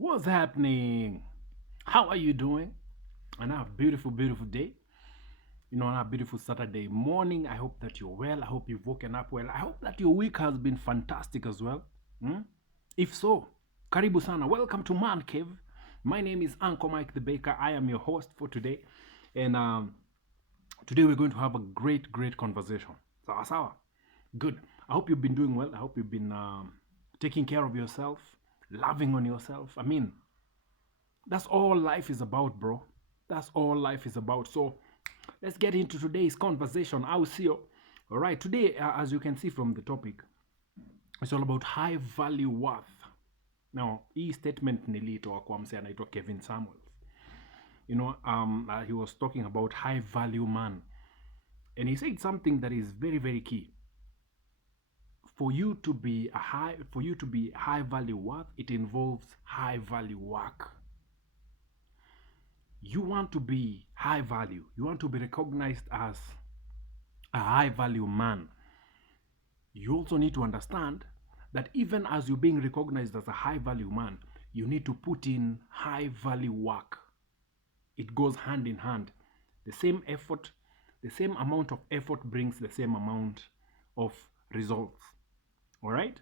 What's happening? How are you doing? And a beautiful, beautiful day. On a beautiful Saturday morning. I hope that you're well. I hope you've woken up well. I hope that your week has been fantastic as well. Hmm? If so, karibu sana. Welcome to Man Cave. My name is Uncle Mike the Baker. I am your host for today. And today we're going to have a great, great conversation. Sawa sawa. Good. I hope you've been doing well. I hope you've been taking care of yourself, loving on yourself. That's all life is about, bro. That's all life is about. So let's get into today's conversation. I will see you. All right. Today, as you can see from the topic, it's all about high value worth. Now, hii statement nilitoa kwa msee anaitwa Kevin Samuels. He was talking about high value man. And he said something that is very, very key. For you to be high value worth, it involves high value work. You want to be high value, you want to be recognized as a high value man, you also need to understand that even as you're being recognized as a high value man, you need to put in high value work. It goes hand in hand. The same effort, the same amount of effort brings the same amount of results. All right?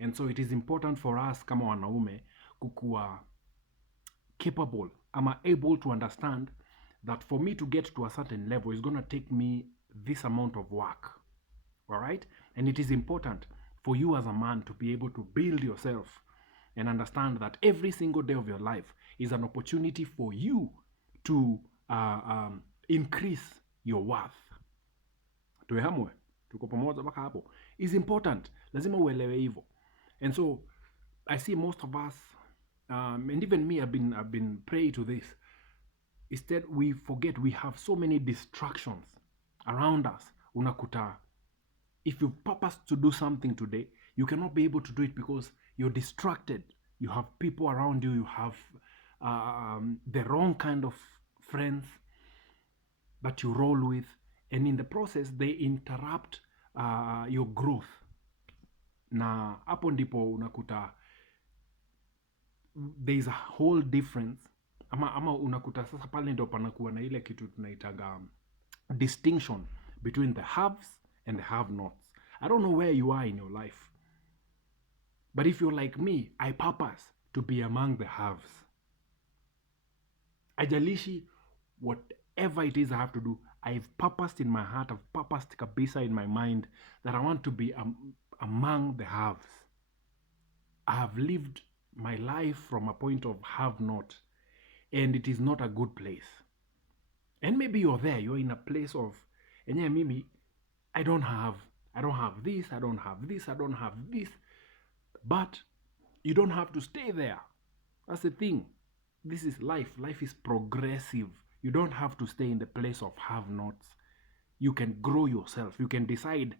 And so it is important for us kama wanaume kukua capable, am I able to understand that for me to get to a certain level is going to take me this amount of work. All right? And it is important for you as a man to be able to build yourself and understand that every single day of your life is an opportunity for you to increase your worth. Tuehamwe, tuko pamoja mpaka hapo. Is important. Lazima uelewe hivyo. And so I see most of us, and even me, I've been prey to this. Instead, we forget we have so many distractions around us. Unakuta, if you purpose to do something today, you cannot be able to do it because you're distracted. You have people around you. You have the wrong kind of friends that you roll with, and in the process, they interrupt your growth. Na hapo ndipo unakuta there is a whole difference ama unakuta sasa pale ndo panakuwa na ile kitu tunaitaga distinction between the haves and the have nots. I don't know where you are in your life, but if you're like me, I purpose to be among the haves. Ajalishi whatever it is I have to do, I've purposed in my heart, I've purposed kabisa in my mind that I want to be among the haves. I have lived my life from a point of have not, and it is not a good place. And maybe you're there, you're in a place of, and yeah, maybe I don't have this, I don't have this, I don't have this. But you don't have to stay there. That's the thing. This is life. Life is progressive. You don't have to stay in the place of have nots. You can grow yourself. You can decide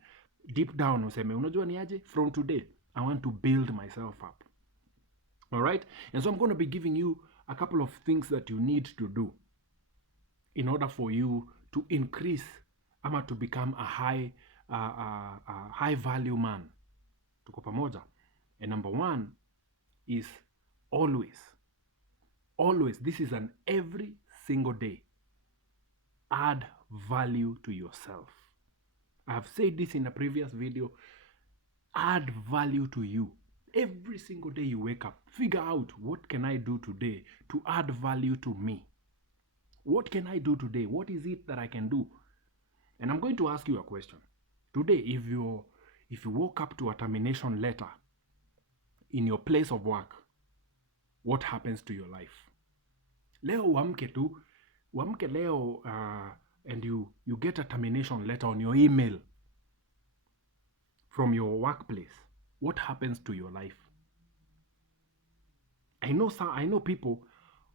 deep down, useme, unajua ni aje? From today, I want to build myself up. All right? And so I'm going to be giving you a couple of things that you need to do in order for you to increase ama to become a high value man. Tuko pamoja. And number one is always, this is an every single day, add value to yourself. I have said this in a previous video. Add value to you. Every single day you wake up, figure out what can I do today to add value to me. What can I do today? What is it that I can do? And I'm going to ask you a question. Today, if you woke up to a termination letter in your place of work, what happens to your life? Leo uamke leo and you get a termination letter on your email from your workplace. What happens to your life? I know people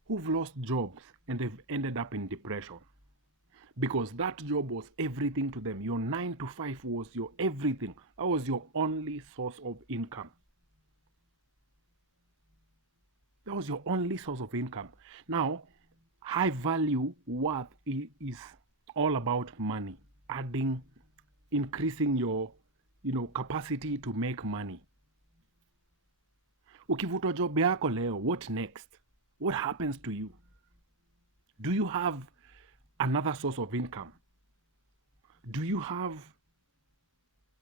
who've lost jobs and they've ended up in depression because that job was everything to them. Your 9 to 5 was your everything. That was your only source of income. That was your only source of income. Now, high value worth is all about money, increasing your capacity to make money. Ukivutwa job yako leo, what next? What happens to you? Do you have another source of income? Do you have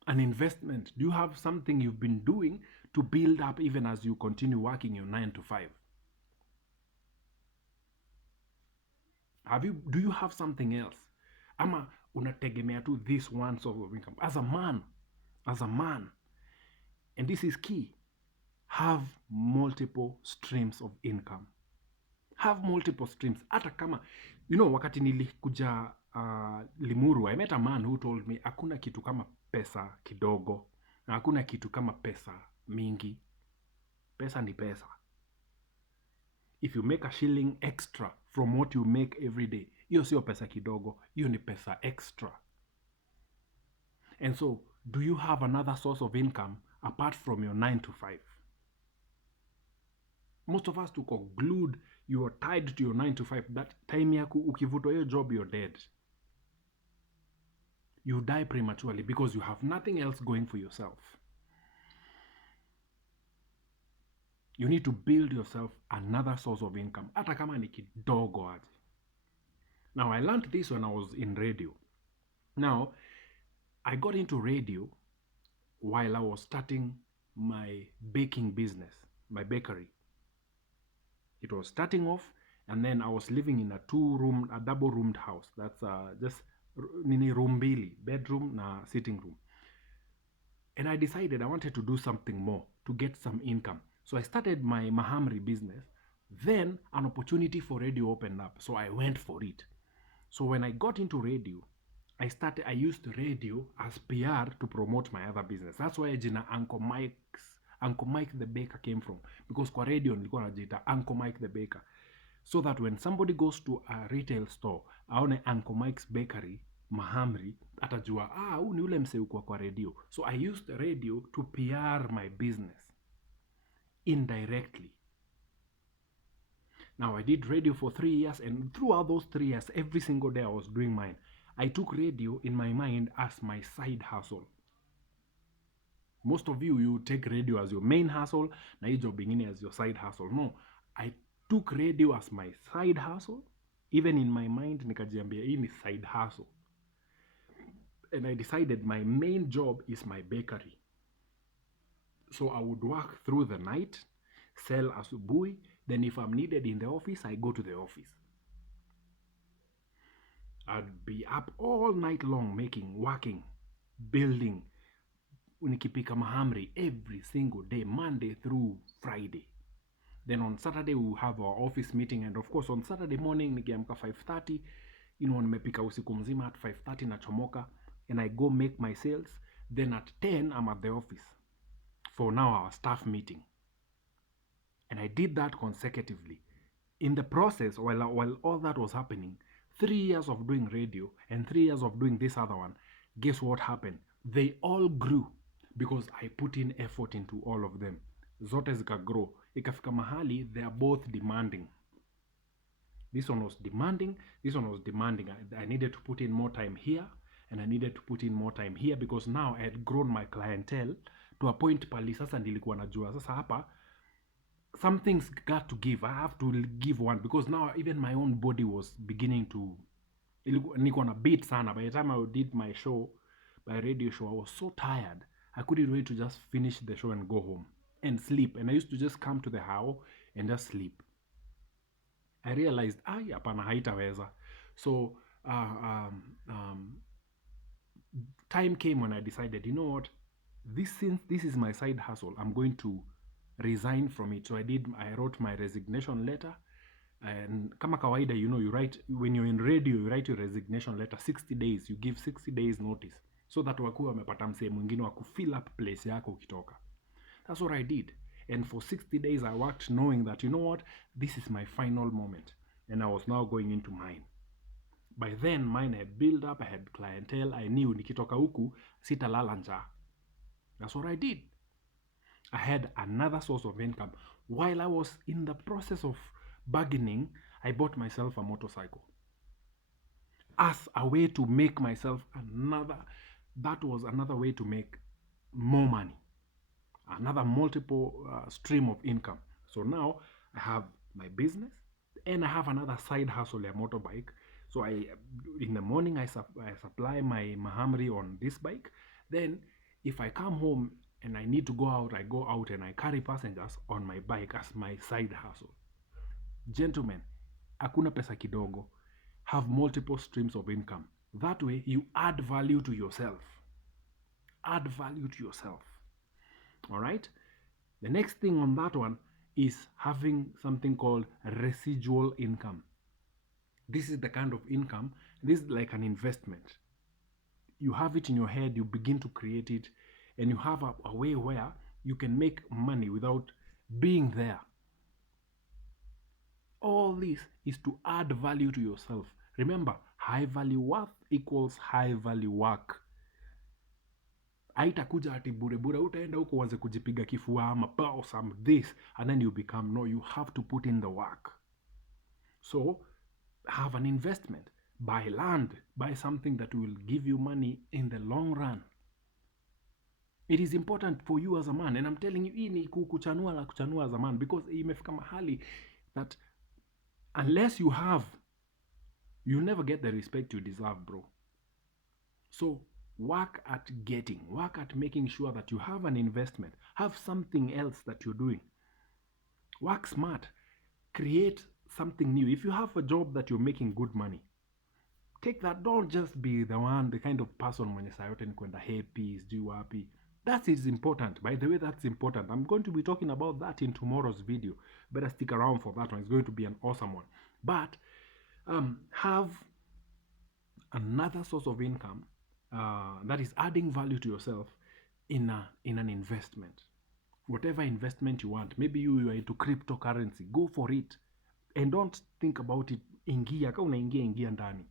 an investment? Do you have something you've been doing to build up even as you continue working your 9 to 5? Do you have something else? Ama unategemea tu this one source of income? As a man, and this is key, have multiple streams of income. Have multiple streams. Hata kama, wakati nilikuja Limuru, I met a man who told me, hakuna kitu kama pesa kidogo, na hakuna kitu kama pesa mingi. Pesa ni pesa. If you make a shilling extra from what you make every day, hiyo sio pesa kidogo, hiyo ni pesa extra. And so, do you have another source of income apart from your 9 to 5? Most of us tuko glued, you are tied to your 9 to 5. That time yaku ukivutwa hiyo job, you're dead. You die prematurely because you have nothing else going for yourself. You need to build yourself another source of income, hata kama ni kidogo aje. Now, I learned this when I was in radio. Now, I got into radio while I was starting my baking business, my bakery. It was starting off, and then I was living in a double-roomed house. That's just room mbili, bedroom na sitting room. And I decided I wanted to do something more to get some income. So I started my mahamri business. Then an opportunity for radio opened up. So I went for it. So when I got into radio, I used radio as PR to promote my other business. That's why jina Uncle Mike the Baker came from. Because kwa radio nilikuwa najiita Uncle Mike the Baker. So that when somebody goes to a retail store, aone Uncle Mike's Bakery, mahamri, atajua, huu ni ule msee kwa radio. So I used radio to PR my business indirectly. Now, I did radio for 3 years, and throughout those 3 years, every single day I was doing mine. I took radio in my mind as my side hustle. Most of you take radio as your main hustle, na hii job ingine as your side hustle. No, I took radio as my side hustle. Even in my mind, nikajiambia hii ni side hustle. And I decided my main job is my bakery. So I would work through the night, sell asubuhi, then if I'm needed in the office, I go to the office. I'd be up all night long working, building, nikipika mahamri every single day, Monday through Friday. Then on Saturday, we will have our office meeting. And of course, on Saturday morning, nikiamka 5:30, nimepika usiku mzima at 5:30 nachomoka, and I go make my sales. Then at 10, I'm at the office for now our staff meeting. And I did that consecutively. In the process, while all that was happening, 3 years of doing radio and 3 years of doing this other one, guess what happened? They all grew because I put in effort into all of them. Zote zikagrow. Ikafika mahali, they are both demanding. This one was demanding, this one was demanding. I needed to put in more time here, and I needed to put in more time here because now I had grown my clientele to a point pali sasa nilikuwa najua. Sasa hapa, some things got to give. I have to give one because now even my own body was beginning to, niko na beat sana. By the time I did my show, my radio show, I was so tired. I couldn't wait to just finish the show and go home and sleep. And I used to just come to the house and just sleep. I realized, hapana haitaweza. So, time came when I decided, you know what, since this is my side hustle, I'm going to resign from it. So I wrote my resignation letter. And kama kawaida, you write, when you're in radio, you write your resignation letter 60 days. You give 60 days notice so that wakuwa wamepata msee mwingine wa kufill up place yako ukitoka. That's what I did. And for 60 days I worked knowing that, you know what, this is my final moment. And I was now going into mine. By then, mine had built up, I had clientele, I knew nikitoka huku sitalala njaa. That's what I did. I had another source of income. While I was in the process of bargaining, I bought myself a motorcycle. As a way to make myself that was another way to make more money. another multiple stream of income. So now I have my business and I have another side hustle, a motorbike. So in the morning, I supply my mahamri on this bike. Then if I come home and I need to go out, I go out and I carry passengers on my bike as my side hustle. Gentlemen, hakuna pesa kidogo. Have multiple streams of income. That way you add value to yourself. Add value to yourself. All right? The next thing on that one is having something called residual income. This is the kind of income, this is like an investment. You have it in your head, you begin to create it, and you have a way where you can make money without being there. All this is to add value to yourself. Remember, high value worth equals high value work. Haitakuja ati bure bure, utaenda huko uanze kujipiga kifua ama boss am this and then you become. No, you have to put in the work. So have an investment, buy land, buy something that will give you money in the long run. It is important for you as a man, and I'm telling you, hii ni kuchanua as a man, because imefika mahali that unless you have, you'll never get the respect you deserve, bro. So work at making sure that you have an investment, have something else that you're doing. Work smart, create something new. If you have a job that you're making good money, take that. Don't just be the kind of person mwenye saa yote ni kwenda happy, sijui wapi. That is important. By the way, that's important. I'm going to be talking about that in tomorrow's video. Better stick around for that one. It's going to be an awesome one. But have another source of income that is adding value to yourself in an investment. Whatever investment you want. Maybe you are into cryptocurrency. Go for it. And don't think about it. Ingia ndani.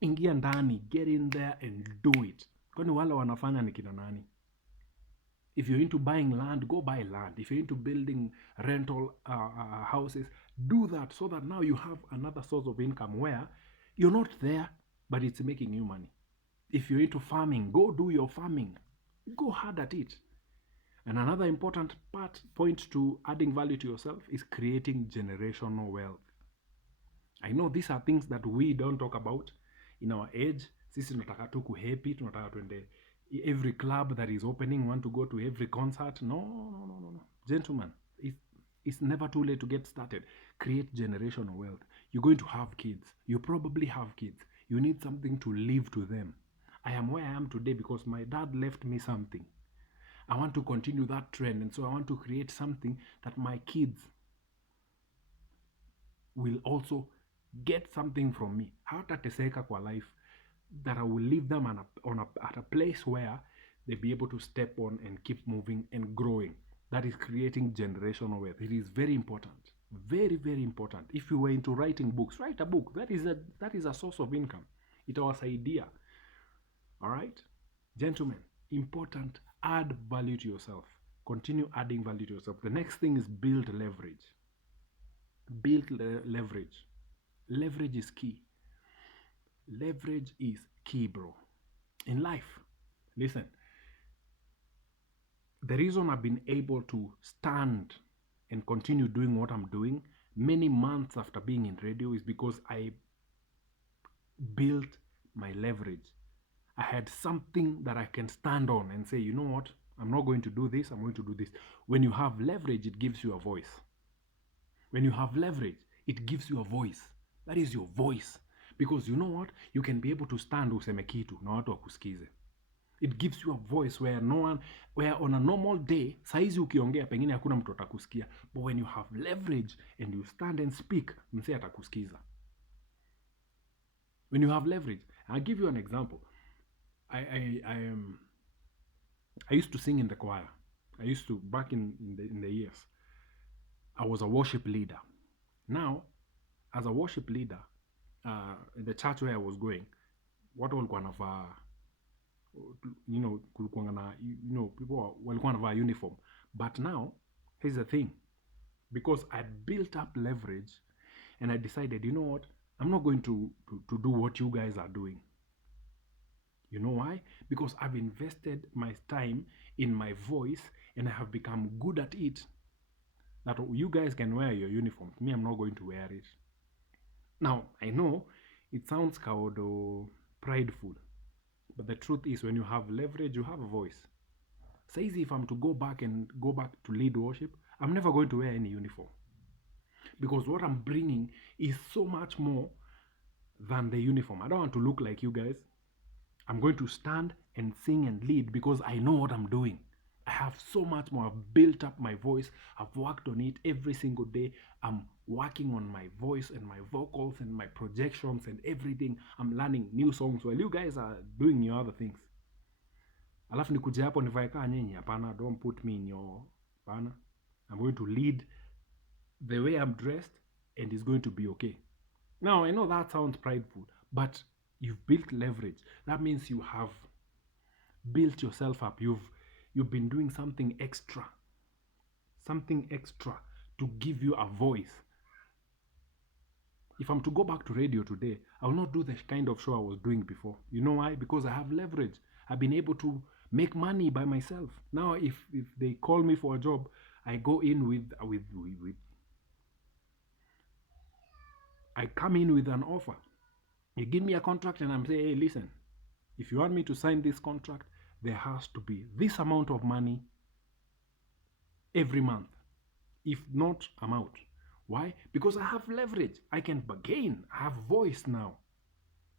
Ingia ndani. Get in there and do it. Kwani wale wanafanya ni kina nani? If you're into buying land, go buy land. If you're into building rental houses, do that, so that now you have another source of income where you're not there, but it's making you money. If you're into farming, go do your farming. Go hard at it. And another important point to adding value to yourself is creating generational wealth. I know these are things that we don't talk about in our age. Sisi tunataka tu kuhappy, tunataka tuende every club that is opening, want to go to every concert. No. Gentlemen, it's never too late to get started. Create generational wealth. You're going to have kids. You probably have kids. You need something to leave to them. I am where I am today because my dad left me something. I want to continue that trend, and so I want to create something that my kids will also get something from me. Hawatateseka kwa life, that I will leave them at a place where they'll be able to step on and keep moving and growing. That is creating generational wealth. It is very important. Very, very important. If you were into writing books, write a book. That is a source of income. It was idea. All right? Gentlemen, important. Add value to yourself. Continue adding value to yourself. The next thing is build leverage. Build leverage. Leverage is key. Leverage is key, bro. In life, listen, the reason I've been able to stand and continue doing what I'm doing many months after being in radio is because I built my leverage. I had something that I can stand on and say, you know what, I'm not going to do this, I'm going to do this. When you have leverage, it gives you a voice. When you have leverage, it gives you a voice. That is your voice. Because you know what? You can be able to stand useme kitu na watu wakusikize. It gives you a voice where on a normal day, saizi ukiongea pengine hakuna mtu atakusikia. But when you have leverage and you stand and speak, mse atakusikiza. When you have leverage, I'll give you an example. I used to sing in the choir. I used to, back in the years, I was a worship leader. Now, as a worship leader, in the church where I was going, watu walikuwa wanavaa, kulikuwa na, people walikuwa wanavaa uniform. But now, here's the thing. Because I built up leverage and I decided, you know what, I'm not going to do what you guys are doing. You know why? Because I've invested my time in my voice and I have become good at it, that you guys can wear your uniforms. Me, I'm not going to wear it. Now, I know it sounds cowed or prideful, but the truth is, when you have leverage, you have a voice. Says if I'm to go back to lead worship, I'm never going to wear any uniform, because what I'm bringing is so much more than the uniform. I don't want to look like you guys. I'm going to stand and sing and lead because I know what I'm doing. I have so much more. I've built up my voice. I've worked on it every single day. I'm working on my voice and my vocals and my projections and everything. I'm learning new songs while you guys are doing your other things. Alafu nikuja hapo nivae kaa nyinyi? Hapana, don't put me in your hapana. I'm going to lead the way I'm dressed, and it's going to be okay. Now, I know that sounds prideful, but you've built leverage. That means you have built yourself up. You've been doing something extra to give you a voice. If I'm to go back to radio today, I will not do the kind of show I was doing before. You know why? Because I have leverage. I've been able to make money by myself. Now, if they call me for a job, I go in with I come in with an offer. You give me a contract and I'm saying, hey, listen, if you want me to sign this contract, there has to be this amount of money every month. If not, I'm out. Why? Because I have leverage. I can bargain. I have voice now.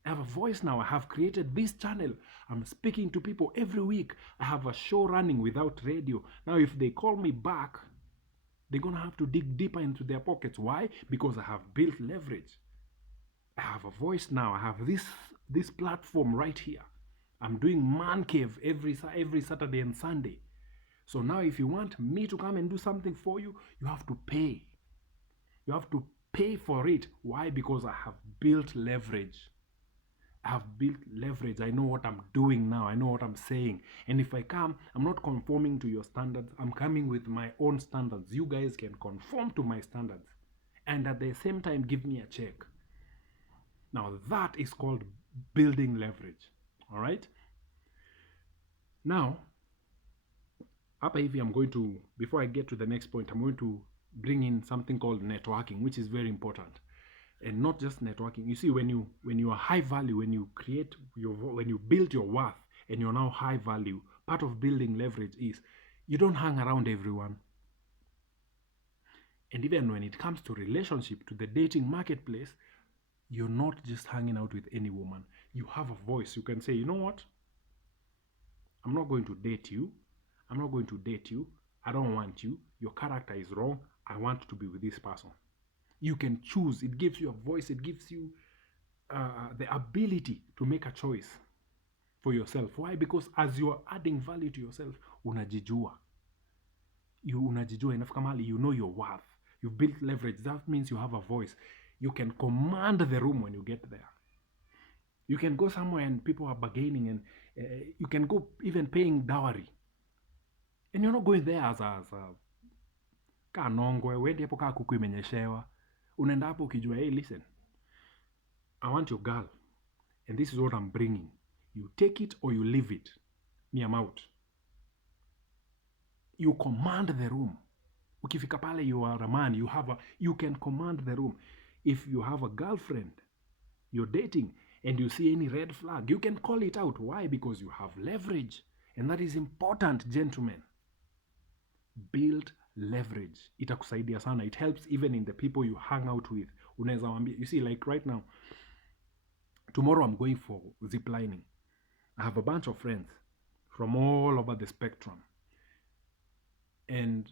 I have created this channel. I'm speaking to people every week. I have a show running without radio. Now, if they call me back, they're going to have to dig deeper into their pockets. Why? Because I have built leverage. I have a voice now. I have this platform right here. I'm doing Man Cave every Saturday and Sunday. So now if you want me to come and do something for you, you have to pay. You have to pay for it. Why? Because I have built leverage. I know what I'm doing now. I know what I'm saying. And if I come, I'm not conforming to your standards. I'm coming with my own standards. You guys can conform to my standards. And at the same time, give me a check. Now that is called building leverage. All right? Now, hapa hivi I'm going to, before I get to the next point, I'm going to bring in something called networking, which is very important. And not just networking. You see, when you are high value, when you build your worth and you're now high value, part of building leverage is you don't hang around everyone. And even when it comes to relationship, to the dating marketplace, you're not just hanging out with any woman. You have a voice. You can say, you know what? I'm not going to date you. I don't want you. Your character is wrong. I want to be with this person. You can choose. It gives you a voice. It gives you the ability to make a choice for yourself. Why? Because as you are adding value to yourself, unajijua. Inafika mahali, you know your worth. You've built leverage. That means you have a voice. You can command the room when you get there. You can go somewhere and people are bargaining, and you can go even paying dowry. And you're not going there as kanongwe, wendi hapo kaa kuku imenyeshewa. Unaenda hapo ukijua, hey, listen, I want your girl, and this is what I'm bringing. You take it or you leave it. Me, I'm out. You command the room. Ukifika pale, you are a man. You can command the room. If you have a girlfriend, you're dating, and you see any red flag, you can call it out. Why? Because you have leverage. And that is important, gentlemen. Build leverage. Itakusaidia sana. It helps even in the people you hang out with. Unaweza waambia, you see, like right now, tomorrow I'm going for ziplining. I have a bunch of friends from all over the spectrum. And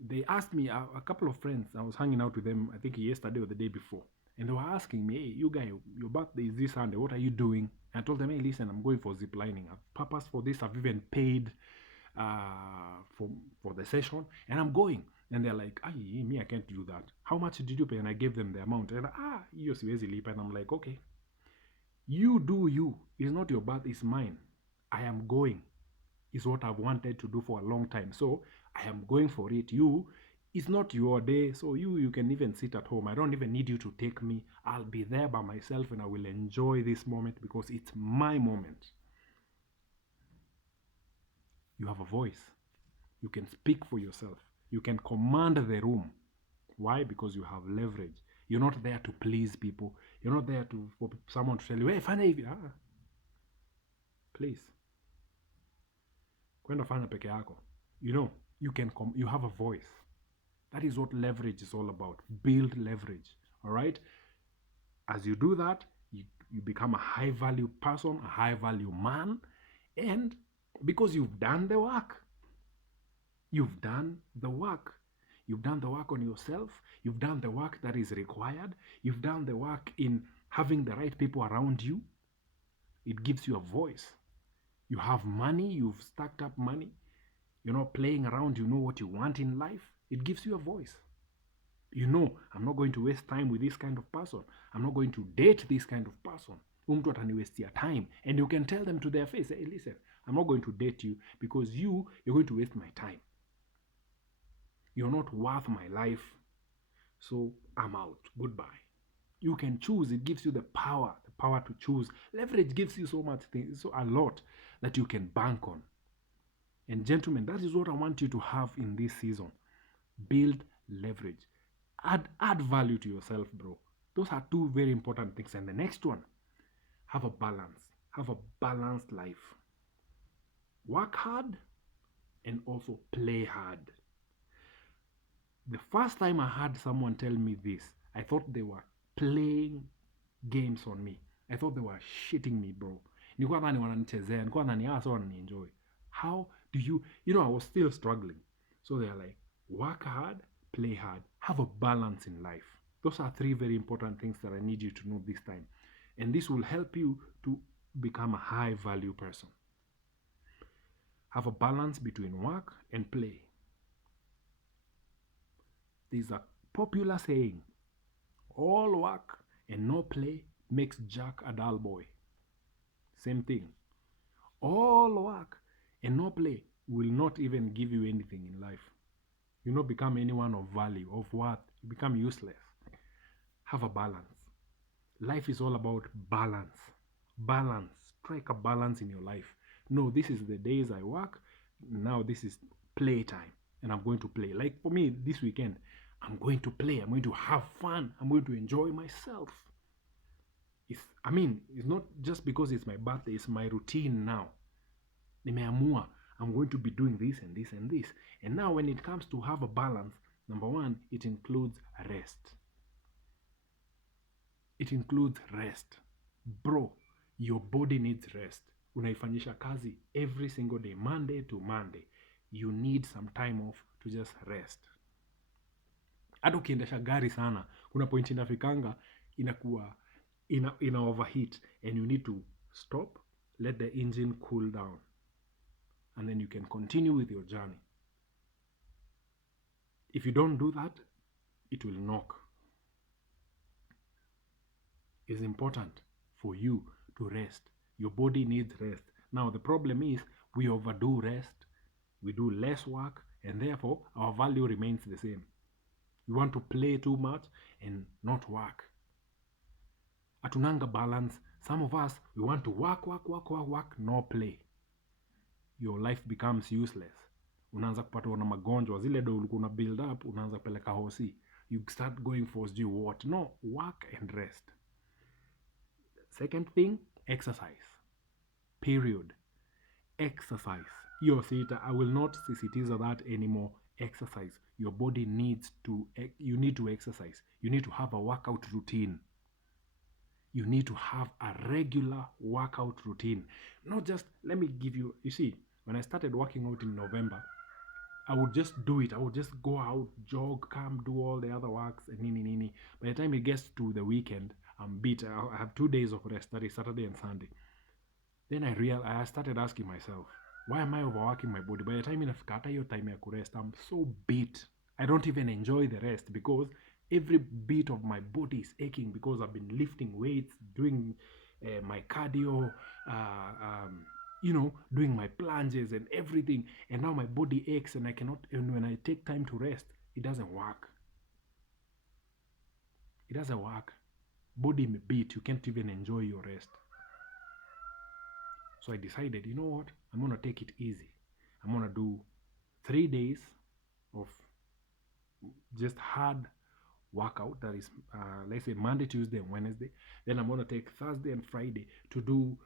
they asked me, a couple of friends, I was hanging out with them, I think yesterday or the day before. And they were asking me, hey, you guys, your birthday is this Sunday. What are you doing? And I told them, hey, listen, I'm going for ziplining. I've purposed for this. I've even paid for the session, and I'm going. And they're like, me, I can't do that. How much did you pay? And I gave them the amount. And hiyo siwezi lipa. And I'm like, okay, you do you. It's not your birth, it's mine. I am going. It's what I've wanted to do for a long time. So I am going for it. It's not your day, so you can even sit at home. I don't even need you to take me. I'll be there by myself, and I will enjoy this moment because it's my moment. You have a voice. You can speak for yourself. You can command the room. Why? Because you have leverage. You're not there to please people. You're not there for someone to tell you, hey, fanya hivi. Please. Kwenda fanya peke yako. You have a voice. That is what leverage is all about. Build leverage. All right? As you do that, you become a high value person, a high value man. And because you've done the work, you've done the work. You've done the work on yourself. You've done the work that is required. You've done the work in having the right people around you. It gives you a voice. You have money. You've stacked up money. You're not playing around. You know what you want in life. It gives you a voice. I'm not going to waste time with this kind of person. I'm not going to date this kind of person. Mtu ataniwastia time. And you can tell them to their face, hey, listen, I'm not going to date you because you're going to waste my time. You're not worth my life. So I'm out. Goodbye. You can choose. It gives you the power to choose. Leverage gives you so much things, so a lot that you can bank on. And gentlemen, that is what I want you to have in this season. Build leverage. Add value to yourself, bro. Those are two very important things. And the next one, have a balance. Have a balanced life. Work hard and also play hard. The first time I heard someone tell me this, I thought they were playing games on me. I thought they were shitting me, bro. Nilikuwa dhani wananichezea, nilikuwa dhani so wananienjoy. How do you, I was still struggling. So they're like, work hard, play hard, have a balance in life. Those are three very important things that I need you to know this time. And this will help you to become a high value person. Have a balance between work and play. There's a popular saying, all work and no play makes Jack a dull boy. Same thing. All work and no play will not even give you anything in life. You not become anyone of value, of worth. You become useless. Have a balance. Life is all about balance. Balance. Strike a balance in your life. No, this is the days I work. Now this is play time. And I'm going to play. Like for me, this weekend, I'm going to play. I'm going to have fun. I'm going to enjoy myself. It's not just because it's my birthday. It's my routine now. Nimeamua. I'm going to be doing this and this and this. And now when it comes to have a balance, number one, it includes rest. It includes rest. Bro, your body needs rest. Unaifanyisha kazi every single day, Monday to Monday. You need some time off to just rest. Hata ukiendesha gari sana, kuna point inafikanga inakuwa ina overheat and you need to stop, let the engine cool down. And then you can continue with your journey. If you don't do that, it will knock. It's important for you to rest. Your body needs rest. Now, the problem is we overdo rest, we do less work, and therefore our value remains the same. We want to play too much and not work. Atunanga balance. Some of us, we want to work, no play. Your life becomes useless. Unaanza kupatwa na magonjwa. Zile do ulikuwa una build up, unaanza peleka hosi. You start going for what? No, work and rest. Second thing, exercise. Period. Exercise. Yo, Sita, I will not sisitiza that anymore. Exercise. Your body needs to, you need to exercise. You need to have a workout routine. You need to have a regular workout routine. Not just, let me give you, you see, when I started working out in November, I would just do it. I would just go out, jog, come, do all the other works, and nini. By the time it gets to the weekend, I'm beat. I have 2 days of rest, that is Saturday and Sunday. Then I started asking myself, why am I overworking my body? By the time inafika hata hiyo time ya kurest, I'm so beat. I don't even enjoy the rest because every bit of my body is aching because I've been lifting weights, doing my cardio, doing my plunges and everything. And now my body aches and I cannot, and when I take time to rest, it doesn't work. It doesn't work. Body may beat, you can't even enjoy your rest. So I decided, you know what? I'm going to take it easy. I'm going to do 3 days of just hard workout, that is let's say Monday, Tuesday, and Wednesday. Then I'm going to take Thursday and Friday to do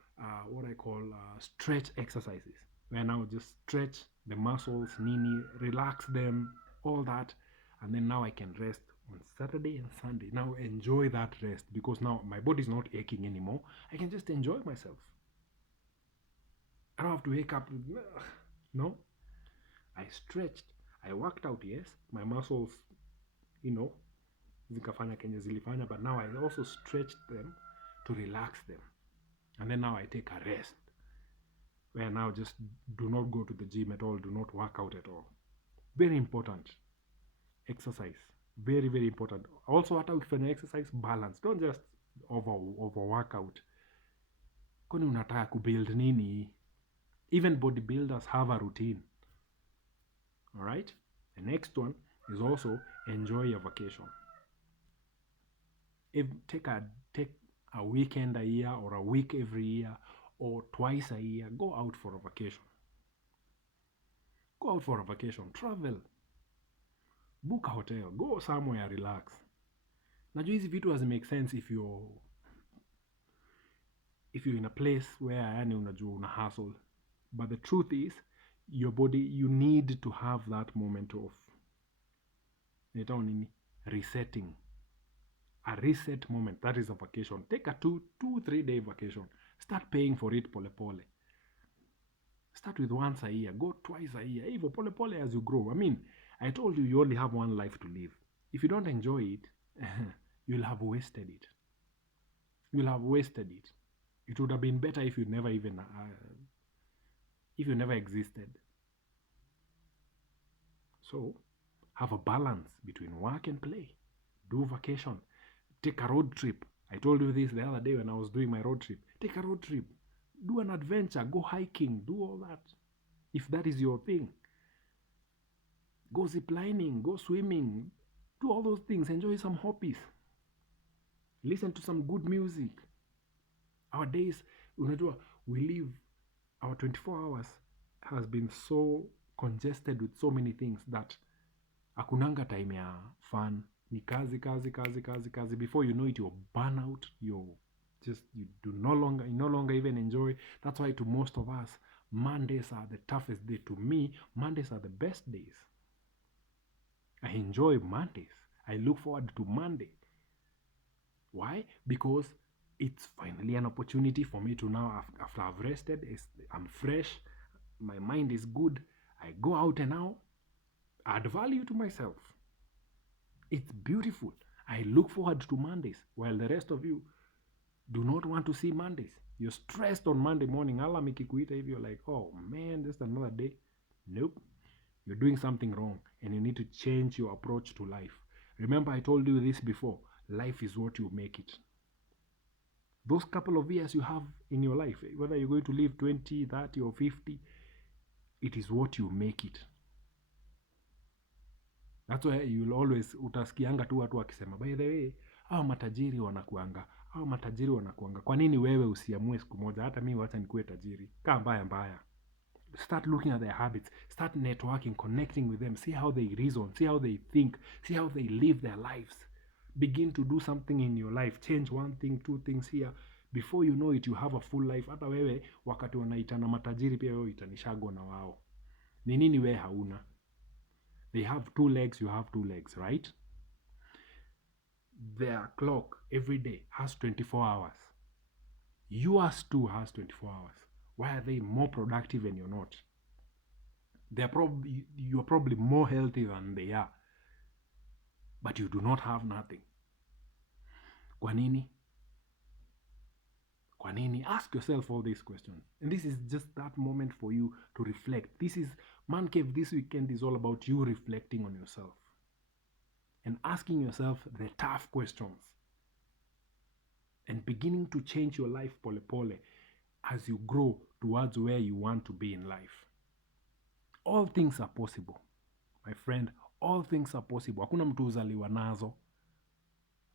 what I call stretch exercises, where now just stretch the muscles, knee, relax them, all that. And then now I can rest on Saturday and Sunday. Now enjoy that rest, because now my body is not aching anymore. I can just enjoy myself. I don't have to wake up. No, I stretched, I worked out, yes, my muscles, zikafanya kenye zilifanya, but now I also stretched them to relax them. And then now I take a rest, where now just do not go to the gym at all, do not work out at all. Very important. Exercise, very very important. Also, hata ukifanya exercise, balance, don't just over workout. Kwani unataka kubuild nini? Even bodybuilders have a routine. All right. The next one is also enjoy your vacation. Take a weekend a year, or a week every year, or twice a year. Go out for a vacation. Go out for a vacation. Travel. Book a hotel. Go somewhere, relax. Najua hizi vitu has make sense if you're in a place where yani unajua una hustle. But the truth is, your body, you need to have that moment of resetting. A reset moment. That is a vacation. Take a 2-3 day vacation. Start paying for it pole pole. Start with once a year. Go twice a year. Even pole pole as you grow. I mean, I told you, you only have one life to live. If you don't enjoy it, you'll have wasted it. You'll have wasted it. It would have been better if you never even if you never existed. So have a balance between work and play. Do vacation. Take a road trip. I told you this the other day when I was doing my road trip. Take a road trip. Do an adventure. Go hiking. Do all that. If that is your thing. Go ziplining. Go swimming. Do all those things. Enjoy some hobbies. Listen to some good music. Our days, unajua, we live, our 24 hours has been so congested with so many things that akunanga time ya fun. Ni kazi. Before you know it, you're burn out. You no longer even enjoy. That's why to most of us, Mondays are the toughest day. To me, Mondays are the best days. I enjoy Mondays. I look forward to Monday. Why? Because it's finally an opportunity for me to now, after I've rested, I'm fresh, my mind is good, I go out and now add value to myself. It's beautiful. I look forward to Mondays, while the rest of you do not want to see Mondays. You're stressed on Monday morning. Alarm ikikuita hivi, you're like, oh man, just another day. Nope. You're doing something wrong, and you need to change your approach to life. Remember, I told you this before. Life is what you make it. Those couple of years you have in your life, whether you're going to live 20, 30, or 50, it is what you make it. That's why you'll always, utasikianga tu watu wakisema, by the way, hao matajiri wanakuanga. Kwa nini wewe usiamue siku moja, hata mimi wacha nikuwe tajiri? Kaa mbaya. Start looking at their habits. Start networking, connecting with them. See how they reason. See how they think. See how they live their lives. Begin to do something in your life. Change one thing, two things here. Before you know it, you have a full life. Hata wewe, wakati wanaitana matajiri, pia wewe itanishago na wao. Ni nini wewe hauna? They have 2 legs, you have 2 legs, right? Their clock every day has 24 hours. Yours too has 24 hours. Why are they more productive and you're not? You're probably more healthy than they are. But you do not have nothing. Kwa nini? Ask yourself all these questions. And this is just that moment for you to reflect. This is Man Cave this weekend is all about you reflecting on yourself. And asking yourself the tough questions. And beginning to change your life pole pole as you grow towards where you want to be in life. All things are possible. My friend, all things are possible. Hakuna mtu uzaliwa nazo.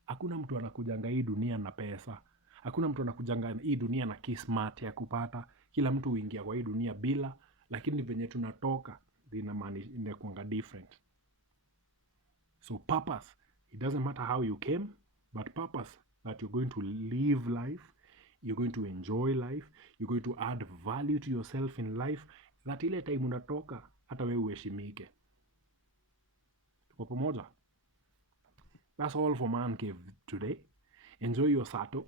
Hakuna mtu anakujanga hii dunia na pesa. Hakuna mtu anakujanga hii dunia na kismat ya kupata. Kila mtu huingia kwa hii dunia bila. Lakini venye tunatoka, inakuanga different. So purpose, it doesn't matter how you came, but purpose that you're going to live life, you're going to enjoy life, you're going to add value to yourself in life, that ile time unatoka hata wewe uheshimike. Tuko pamoja? That's all for Man Cave today. Enjoy your Sato.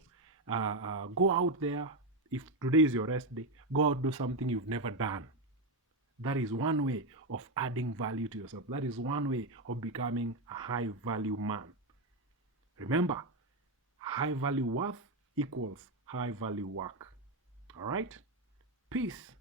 Go out there. If today is your rest day, go out, do something you've never done. That is one way of adding value to yourself. That is one way of becoming a high value man. Remember, high value worth equals high value work. All right? Peace.